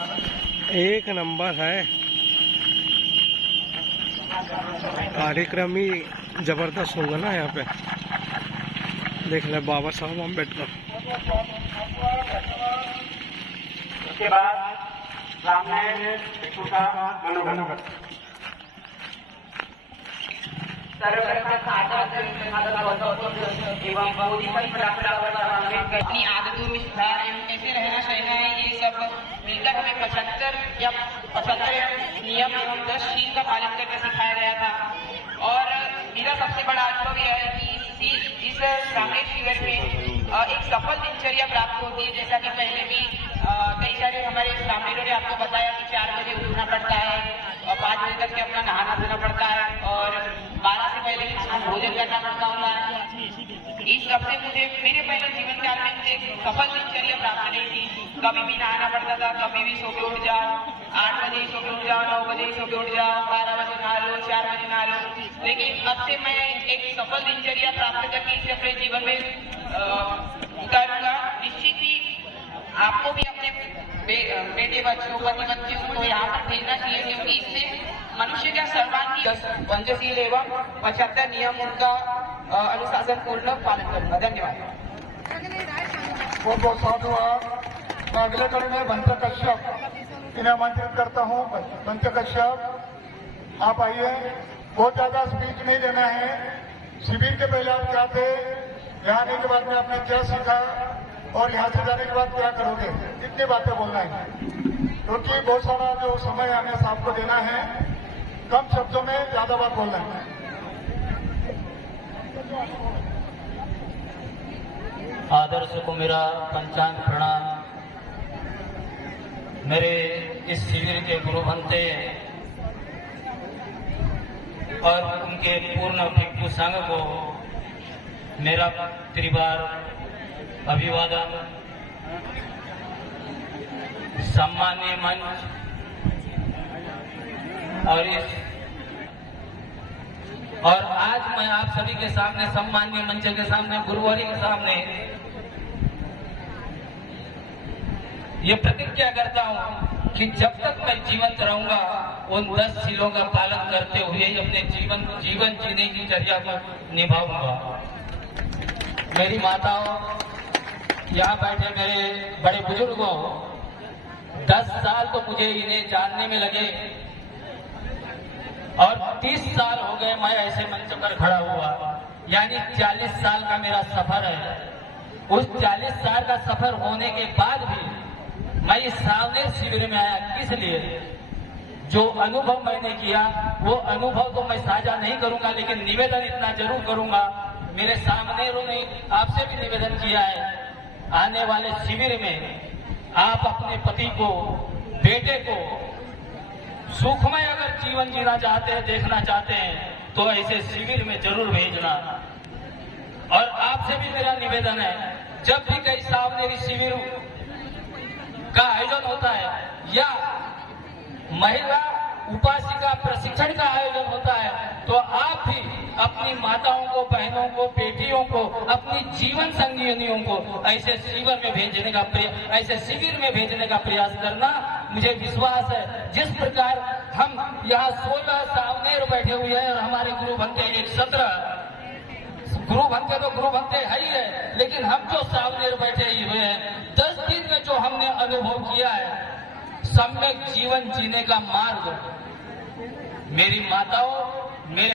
एक नंबर है, कार्यक्रम ही जबरदस्त होगा ना यहाँ पे। देख ले बाबा साहब अम्बेडकर। उसके बाद सामने भिक्षु का मनोगत अपनी आदतों में सुधार एवं कैसे रहना चाहिए, ये सब मिलकर हमें 75 नियम एवं 10 शील का पालन करके सिखाया गया था। और मेरा सबसे बड़ा अनुभव यह है कि इस सामूहिक शिविर में एक सफल दिनचर्या प्राप्त होती है। जैसा कि पहले भी कई सारे हमारे ग्रामीणों ने आपको बताया कि 4 बजे उठना पड़ता है और 5 बजे तक के अपना नहाना धोना पड़ता है और 12 से पहले भोजन करना पड़ता होता है। इस सबसे मुझे मेरे पहले जीवन काल में मुझे सफल दिनचर्या प्राप्त नहीं थी। कभी भी नहाना पड़ता था, कभी भी सो के उठ जाओ, 8 बजे सो के उठ जाओ, 9 बजे सो के उठ जाओ, 12 बजे नहा लो, 4 बजे नहा लो। लेकिन अब से मैं एक सफल दिनचर्या प्राप्त करके इसे अपने जीवन में उतारूंगा। निश्चित ही आपको भी अपने बेटे बच्चों पति बच्चों को यहाँ पर भेजना चाहिए, क्योंकि इससे मनुष्य का सर्वांगीण पंचशील एवं 75 नियम उनका अनुशासन पूर्ण पालन करूंगा। धन्यवाद। बहुत बहुत साधुवाद। मैं अगले कड़ी में बंच कश्यप इन्हें आमंत्रित करता हूँ। बंच कश्यप आप आइए। बहुत ज्यादा स्पीच नहीं देना है। शिविर के पहले आप क्या थे, यहाँ आने के बाद में आपने क्या सीखा और यहाँ से जाने के बाद क्या करोगे, कितनी बातें बोलना है, क्योंकि बहुत सारा जो समय हमें आपको देना है, कम शब्दों में ज्यादा बात बोलना है। आदर्श को मेरा पंचांग प्रणाम। मेरे इस शिविर के गुरु बनते और उनके पूर्ण भिक्षु संघ को मेरा त्रिवार अभिवादन। सम्मानीय मंच और आज मैं आप सभी के सामने, सम्मानीय मंच के सामने, गुरुवारी के सामने ये प्रतिज्ञा करता हूं कि जब तक मैं जीवंत रहूंगा उन 10 शीलों का पालन करते हुए ही अपने जीवन जीने की चर्या को निभाऊंगा। मेरी माताओं, यहाँ बैठे मेरे बड़े बुजुर्गों, 10 साल तो मुझे इन्हें जानने में लगे और 30 साल हो गए मैं ऐसे मंच पर खड़ा हुआ, यानी 40 साल का मेरा सफर है। उस 40 साल का सफर होने के बाद भी मैं इस सामने शिविर में आया, किस लिए? जो अनुभव मैंने किया वो अनुभव तो मैं साझा नहीं करूंगा, लेकिन निवेदन इतना जरूर करूंगा। मेरे सामने ने आपसे भी निवेदन किया है, आने वाले शिविर में आप अपने पति को, बेटे को सुखमय अगर जीवन जीना चाहते हैं, देखना चाहते हैं, तो ऐसे शिविर में जरूर भेजना। और आपसे भी मेरा निवेदन है, जब भी कई सावनेरी शिविर का आयोजन होता है या महिला उपासिका प्रशिक्षण का आयोजन होता है, तो आप भी अपनी माताओं को, बहनों को, बेटियों को, अपनी जीवन संगिनियों को ऐसे शिविर में भेजने का प्रयास करना। मुझे विश्वास है जिस प्रकार हम यहाँ 16 सावनेर बैठे हुए हैं और हमारे गुरु बनते 17 गुरु बनते है ही है, लेकिन हम जो सावनेर बैठे हुए हैं, 10 दिन में जो हमने अनुभव किया है सम्यक जीवन जीने का मार्ग, मेरी माताओं, मेरे